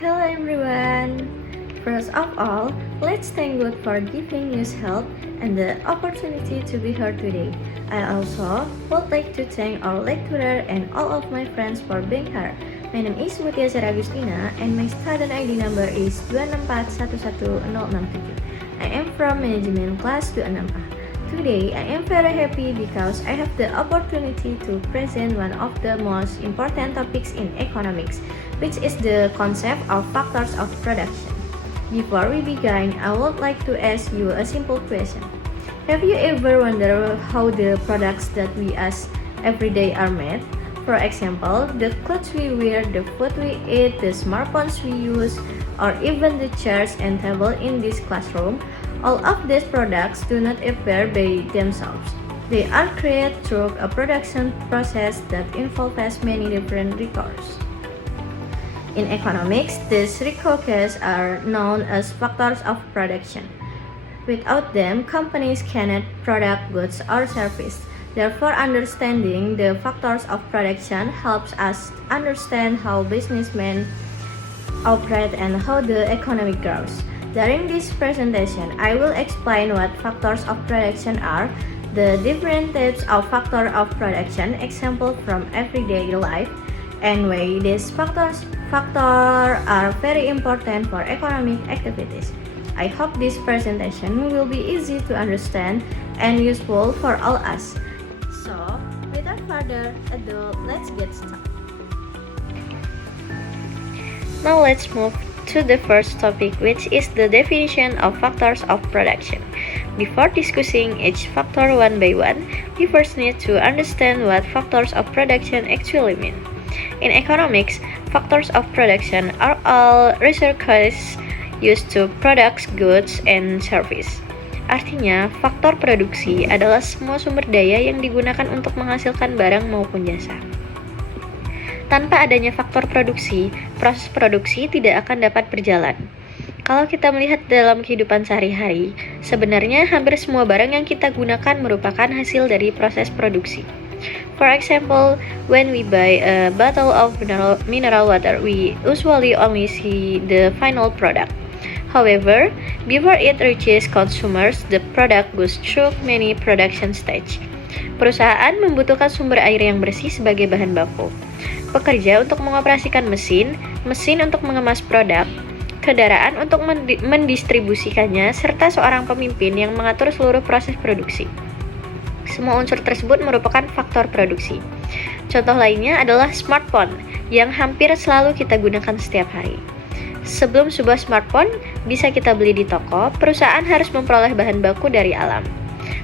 Hello everyone! First of all, let's thank God for giving us health and the opportunity to be here today. I also would like to thank our lecturer and all of my friends for being here. My name is Mutia Sara Agustina and my student ID number is 264111067. I am from Management Class 26A. Today, I am very happy because I have the opportunity to present one of the most important topics in economics, which is the concept of factors of production. Before we begin, I would like to ask you a simple question. Have you ever wondered how the products that we use every day are made? For example, the clothes we wear, the food we eat, the smartphones we use, or even the chairs and table in this classroom, all of these products do not appear by themselves. They are created through a production process that involves many different recourses. In economics, these recourses are known as factors of production. Without them, companies cannot produce goods or services. Therefore, understanding the factors of production helps us understand how businessmen operate and how the economy grows. During this presentation, I will explain what factors of production are, the different types of factors of production, example from everyday life, and why these factors are very important for economic activities. I hope this presentation will be easy to understand and useful for all us. So, without further ado, let's get started. Now let's move to the first topic, which is the definition of factors of production. Before discussing each factor one by one, we first need to understand what factors of production actually mean. In economics, factors of production are all resources used to produce goods and service. Artinya, faktor produksi adalah semua sumber daya yang digunakan untuk menghasilkan barang maupun jasa. Tanpa adanya faktor produksi, proses produksi tidak akan dapat berjalan. Kalau kita melihat dalam kehidupan sehari-hari, sebenarnya hampir semua barang yang kita gunakan merupakan hasil dari proses produksi. For example, when we buy a bottle of mineral water, we usually only see the final product. However, before it reaches consumers, the product goes through many production stages. Perusahaan membutuhkan sumber air yang bersih sebagai bahan baku, pekerja untuk mengoperasikan mesin untuk mengemas produk, kendaraan untuk mendistribusikannya, serta seorang pemimpin yang mengatur seluruh proses produksi. Semua unsur tersebut merupakan faktor produksi. Contoh lainnya adalah smartphone yang hampir selalu kita gunakan setiap hari. Sebelum sebuah smartphone bisa kita beli di toko, perusahaan harus memperoleh bahan baku dari alam,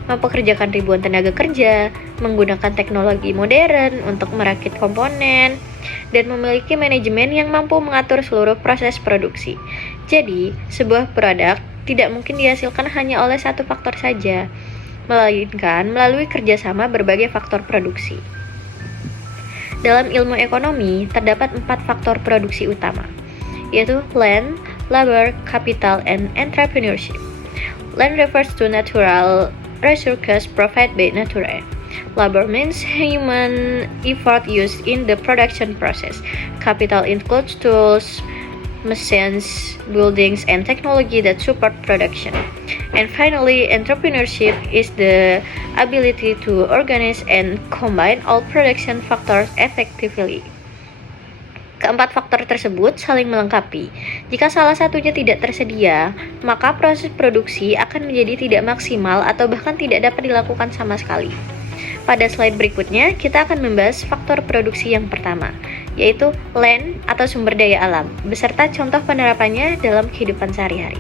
mempekerjakan ribuan tenaga kerja, menggunakan teknologi modern untuk merakit komponen, dan memiliki manajemen yang mampu mengatur seluruh proses produksi. Jadi, sebuah produk tidak mungkin dihasilkan hanya oleh satu faktor saja, melainkan melalui kerjasama berbagai faktor produksi. Dalam ilmu ekonomi, terdapat 4 faktor produksi utama, yaitu land, labor, capital, and entrepreneurship. Land refers to natural resources provided by nature. Labor means human effort used in the production process. Capital includes tools, machines, buildings, and technology that support production. And finally, entrepreneurship is the ability to organize and combine all production factors effectively. Keempat faktor tersebut saling melengkapi. Jika salah satunya tidak tersedia, maka proses produksi akan menjadi tidak maksimal atau bahkan tidak dapat dilakukan sama sekali. Pada slide berikutnya, kita akan membahas faktor produksi yang pertama, yaitu land atau sumber daya alam, beserta contoh penerapannya dalam kehidupan sehari-hari.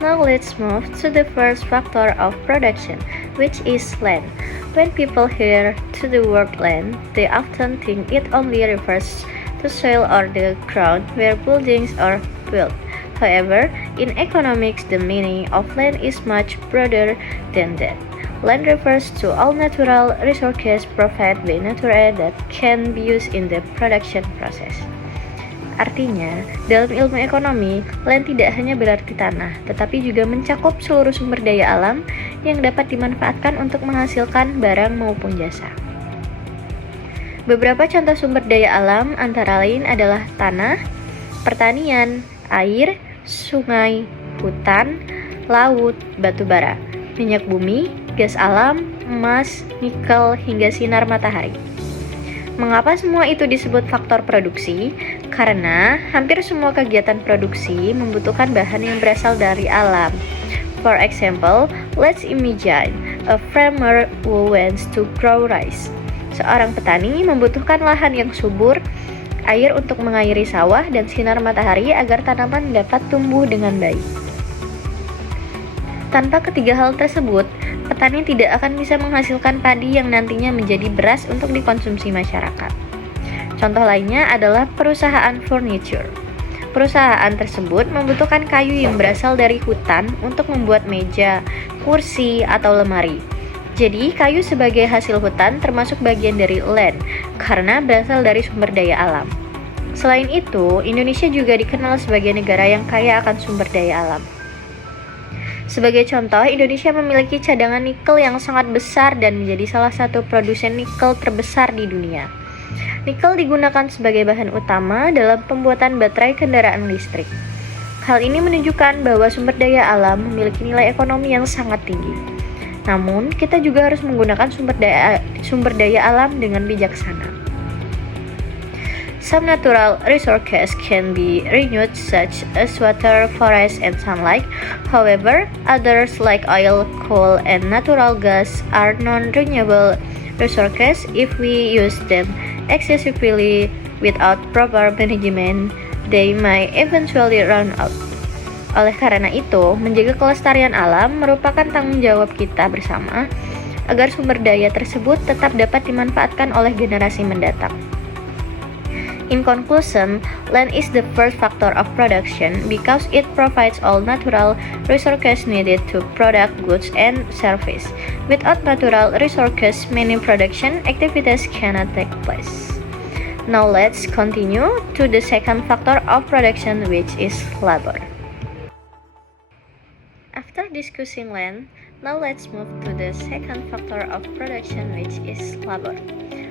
Now let's move to the first factor of production, which is land. When people hear to the word land, they often think it only refers to soil or the ground where buildings are built. However, in economics, the meaning of land is much broader than that. Land refers to all natural resources provided by nature that can be used in the production process. Artinya, dalam ilmu ekonomi, land tidak hanya berarti tanah, tetapi juga mencakup seluruh sumber daya alam yang dapat dimanfaatkan untuk menghasilkan barang maupun jasa. Beberapa contoh sumber daya alam antara lain adalah tanah, pertanian, air, sungai, hutan, laut, batu bara, minyak bumi, gas alam, emas, nikel, hingga sinar matahari. Mengapa semua itu disebut faktor produksi? Karena hampir semua kegiatan produksi membutuhkan bahan yang berasal dari alam. For example, let's imagine a farmer who wants to grow rice. Seorang petani membutuhkan lahan yang subur, air untuk mengairi sawah, dan sinar matahari agar tanaman dapat tumbuh dengan baik. Tanpa ketiga hal tersebut, petani tidak akan bisa menghasilkan padi yang nantinya menjadi beras untuk dikonsumsi masyarakat. Contoh lainnya adalah perusahaan furniture. Perusahaan tersebut membutuhkan kayu yang berasal dari hutan untuk membuat meja, kursi, atau lemari. Jadi, kayu sebagai hasil hutan termasuk bagian dari land karena berasal dari sumber daya alam. Selain itu, Indonesia juga dikenal sebagai negara yang kaya akan sumber daya alam. Sebagai contoh, Indonesia memiliki cadangan nikel yang sangat besar dan menjadi salah satu produsen nikel terbesar di dunia. Nikel digunakan sebagai bahan utama dalam pembuatan baterai kendaraan listrik. Hal ini menunjukkan bahwa sumber daya alam memiliki nilai ekonomi yang sangat tinggi. Namun, kita juga harus menggunakan sumber daya alam dengan bijaksana. Some natural resources can be renewed such as water, forest, and sunlight. However, others like oil, coal, and natural gas are non-renewable resources. If we use them excessively without proper management, they may eventually run out. Oleh karena itu, menjaga kelestarian alam merupakan tanggung jawab kita bersama agar sumber daya tersebut tetap dapat dimanfaatkan oleh generasi mendatang. In conclusion, land is the first factor of production because it provides all natural resources needed to produce goods and services. Without natural resources, many production activities cannot take place. Now let's continue to the second factor of production, which is labor. After discussing land, now let's move to the second factor of production, which is labor.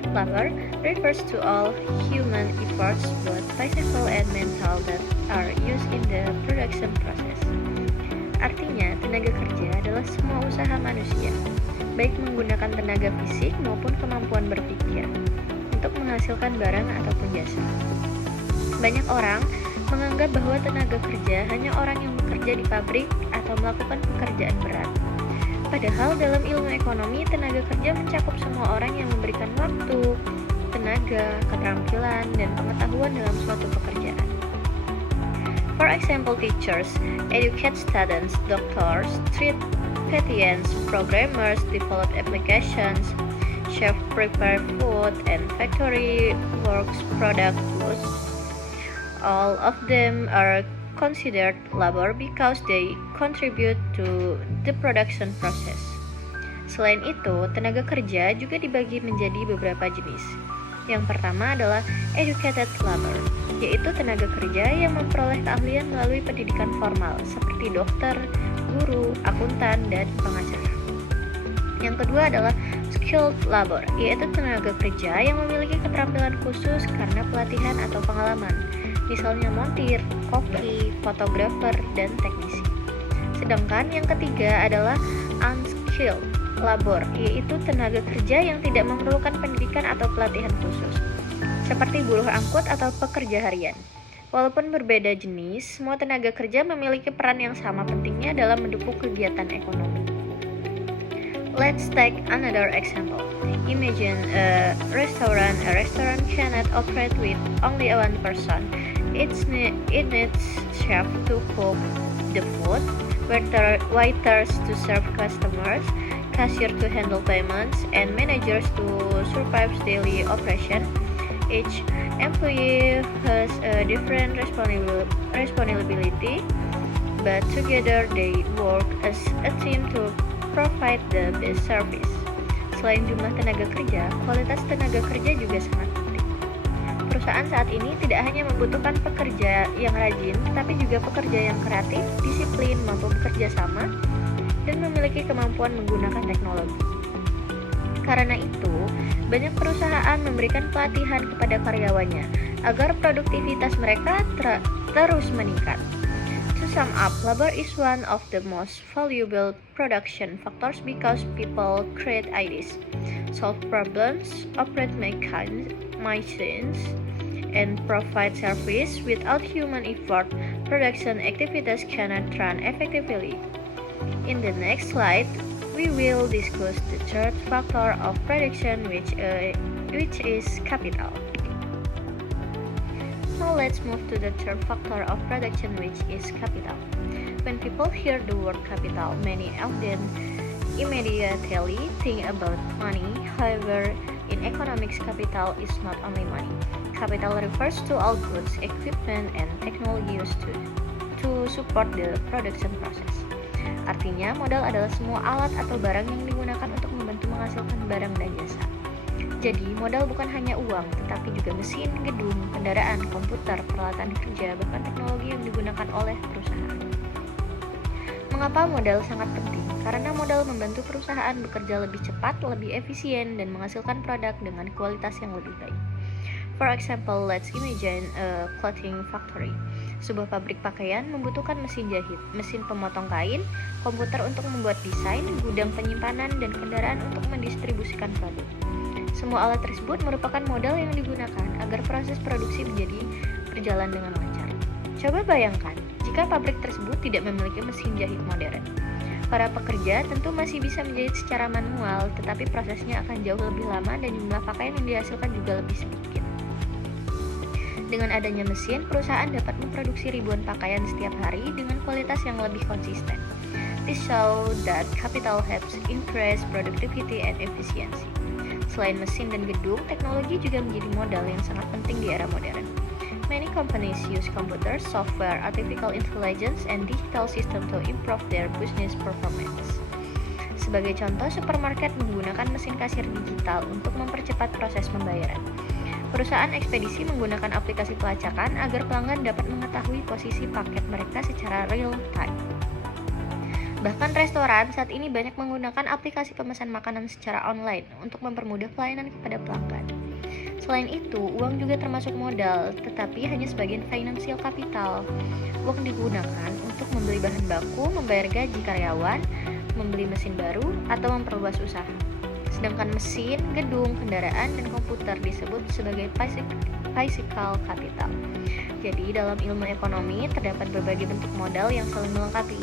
Labor refers to all human efforts, both physical and mental, that are used in the production process. Artinya, tenaga kerja adalah semua usaha manusia, baik menggunakan tenaga fisik maupun kemampuan berpikir, untuk menghasilkan barang ataupun jasa. Banyak orang menganggap bahwa tenaga kerja hanya orang yang bekerja di pabrik atau melakukan pekerjaan berat. Padahal dalam ilmu ekonomi, tenaga kerja mencakup semua orang yang memberikan waktu, tenaga, keterampilan, dan pengetahuan dalam suatu pekerjaan. For example, teachers educate students, doctors treat patients, programmers develop applications, chefs prepare food, and factory workers produce goods. All of them are considered labor because they contribute to the production process. Selain itu, tenaga kerja juga dibagi menjadi beberapa jenis. Yang pertama adalah educated labor, yaitu tenaga kerja yang memperoleh keahlian melalui pendidikan formal seperti dokter, guru, akuntan, dan pengacara. Yang kedua adalah skilled labor, yaitu tenaga kerja yang memiliki keterampilan khusus karena pelatihan atau pengalaman, misalnya montir, koki, fotografer, dan teknisi. Sedangkan yang ketiga adalah unskilled labor, yaitu tenaga kerja yang tidak memerlukan pendidikan atau pelatihan khusus, seperti buruh angkut atau pekerja harian. Walaupun berbeda jenis, semua tenaga kerja memiliki peran yang sama pentingnya dalam mendukung kegiatan ekonomi. Let's take another example. Imagine a restaurant. A restaurant cannot operate with only one person. It needs chef to cook the food, waiters to serve customers, cashier to handle payments, and managers to supervise daily operation. Each employee has a different responsibility, but together they work as a team to provide the best service. Selain jumlah tenaga kerja, kualitas tenaga kerja juga sangat penting. Perusahaan saat ini tidak hanya membutuhkan pekerja yang rajin, tetapi juga pekerja yang kreatif, disiplin, mampu bekerja sama, dan memiliki kemampuan menggunakan teknologi. Karena itu, Banyak perusahaan memberikan pelatihan kepada karyawannya agar produktivitas mereka terus meningkat. To sum up, labor is one of the most valuable production factors because people create ideas, solve problems, operate machines, and provide service. Without human effort, production activities cannot run effectively. In the next slide, we will discuss the third factor of production, which is capital. Now let's move to the third factor of production, which is capital. When people hear the word capital, many of them immediately think about money. However, in economics, capital is not only money. Capital refers to all goods, equipment, and technology used to support the production process. Artinya, modal adalah semua alat atau barang yang digunakan untuk membantu menghasilkan barang dan jasa. Jadi, modal bukan hanya uang, tetapi juga mesin, gedung, kendaraan, komputer, peralatan kerja, bahkan teknologi yang digunakan oleh perusahaan. Mengapa modal sangat penting? Karena modal membantu perusahaan bekerja lebih cepat, lebih efisien, dan menghasilkan produk dengan kualitas yang lebih baik. For example, let's imagine a clothing factory. Sebuah pabrik pakaian membutuhkan mesin jahit, mesin pemotong kain, komputer untuk membuat desain, gudang penyimpanan, dan kendaraan untuk mendistribusikan produk. Semua alat tersebut merupakan modal yang digunakan agar proses produksi berjalan dengan lancar. Coba bayangkan, jika pabrik tersebut tidak memiliki mesin jahit modern. Para pekerja tentu masih bisa menjahit secara manual, tetapi prosesnya akan jauh lebih lama dan jumlah pakaian yang dihasilkan juga lebih sedikit. Dengan adanya mesin, perusahaan dapat memproduksi ribuan pakaian setiap hari dengan kualitas yang lebih konsisten. This shows that capital helps increase productivity and efficiency. Selain mesin dan gedung, teknologi juga menjadi modal yang sangat penting di era modern. Many companies use computers, software, artificial intelligence, and digital system to improve their business performance. Sebagai contoh, supermarket menggunakan mesin kasir digital untuk mempercepat proses pembayaran. Perusahaan ekspedisi menggunakan aplikasi pelacakan agar pelanggan dapat mengetahui posisi paket mereka secara real time. Bahkan restoran saat ini banyak menggunakan aplikasi pemesan makanan secara online untuk mempermudah pelayanan kepada pelanggan. Selain itu, uang juga termasuk modal, tetapi hanya sebagian financial capital. Uang digunakan untuk membeli bahan baku, membayar gaji karyawan, membeli mesin baru, atau memperluas usaha. Sedangkan mesin, gedung, kendaraan, dan komputer disebut sebagai physical capital. Jadi, dalam ilmu ekonomi terdapat berbagai bentuk modal yang saling melengkapi.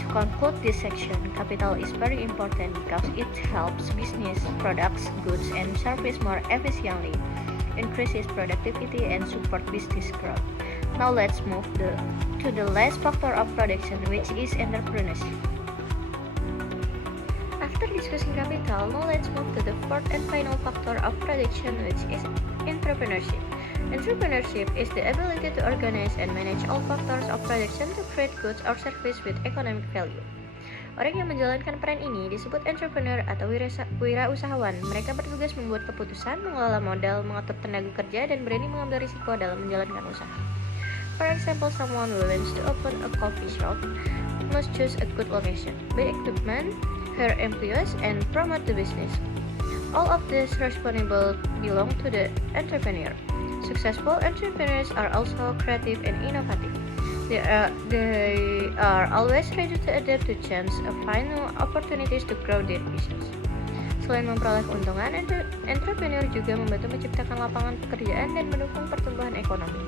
To conclude this section, capital is very important because it helps business, products, goods, and service more efficiently, increases productivity, and support business growth. Now let's move to the last factor of production, which is entrepreneurship. After discussing capital, now let's move to the fourth and final factor of production, which is entrepreneurship. Entrepreneurship is the ability to organize and manage all factors of production to create goods or service with economic value. Orang yang menjalankan peran ini disebut entrepreneur atau wirausahawan. Mereka bertugas membuat keputusan, mengelola modal, mengatur tenaga kerja, dan berani mengambil risiko dalam menjalankan usaha. For example, someone who wants to open a coffee shop must choose a good location, buy equipment, hire employees, and promote the business. All of this responsibility belong to the entrepreneur. Successful entrepreneurs are also creative and innovative. They are always ready to adapt to change and find new opportunities to grow their business. Selain memperoleh keuntungan, entrepreneur juga membantu menciptakan lapangan pekerjaan dan mendukung pertumbuhan ekonomi.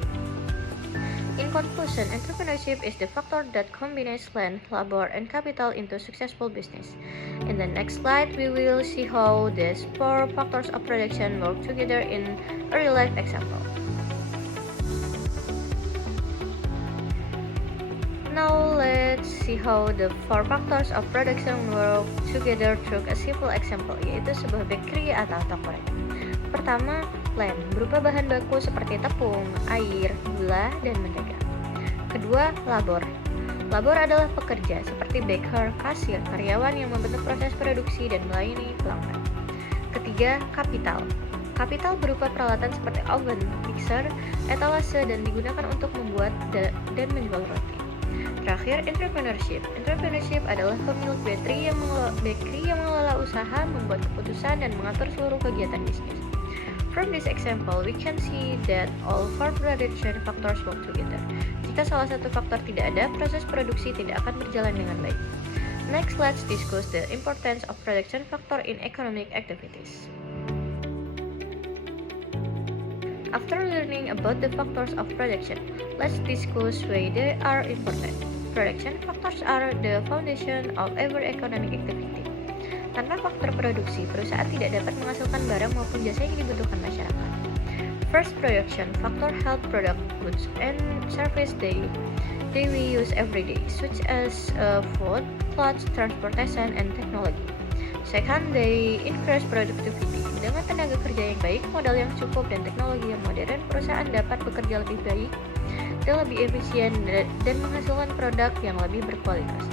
In conclusion, entrepreneurship is the factor that combines land, labor, and capital into successful business. In the next slide, we will see how these four factors of production work together in a real-life example. Now let's see how the four factors of production work together through a simple example, yaitu sebuah bakery atau toko. Pertama, land berupa bahan baku seperti tepung, air, gula, dan mentega. Kedua, labor. Labor adalah pekerja seperti baker, kasir, karyawan yang membentuk proses produksi dan melayani pelanggan. Ketiga, kapital. Kapital berupa peralatan seperti oven, mixer, etalase, dan digunakan untuk membuat dan menjual roti. Terakhir, entrepreneurship. Entrepreneurship adalah pemilik bakery yang mengelola usaha, membuat keputusan, dan mengatur seluruh kegiatan bisnis. From this example, we can see that all four production factors work together. Jika salah satu faktor tidak ada, proses produksi tidak akan berjalan dengan baik. Next, let's discuss the importance of production factor in economic activities. After learning about the factors of production, let's discuss why they are important. Production factors are the foundation of every economic activity. Tanpa faktor produksi, perusahaan tidak dapat menghasilkan barang maupun jasa yang dibutuhkan masyarakat. First, production factor help product goods and service they we use every day, such as food, clothes, transportation, and technology. Second, they increase productivity. Dengan tenaga kerja yang baik, modal yang cukup, dan teknologi yang modern, perusahaan dapat bekerja lebih baik dan lebih efisien dan menghasilkan produk yang lebih berkualitas.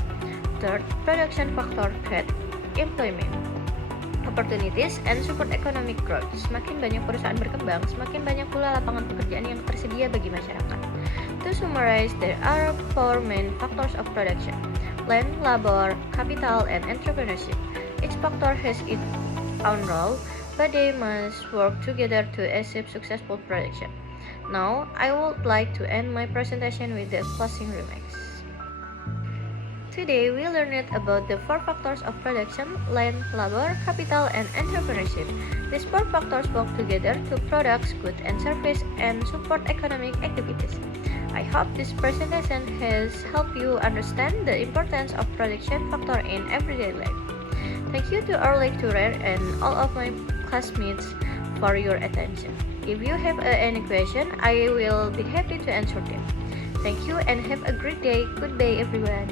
Third, production factor create employment opportunities and support economic growth. Semakin banyak perusahaan berkembang, semakin banyak pula lapangan pekerjaan yang tersedia bagi masyarakat. To summarize, there are four main factors of production: land, labor, capital, and entrepreneurship. Each factor has its own role, but they must work together to achieve successful production. Now, I would like to end my presentation with the closing remarks. Today, we learned about the four factors of production: land, labor, capital, and entrepreneurship. These four factors work together to produce goods and services and support economic activities. I hope this presentation has helped you understand the importance of production factor in everyday life. Thank you to our lecturer and all of my classmates for your attention. If you have any question, I will be happy to answer them. Thank you and have a great day. Goodbye, everyone.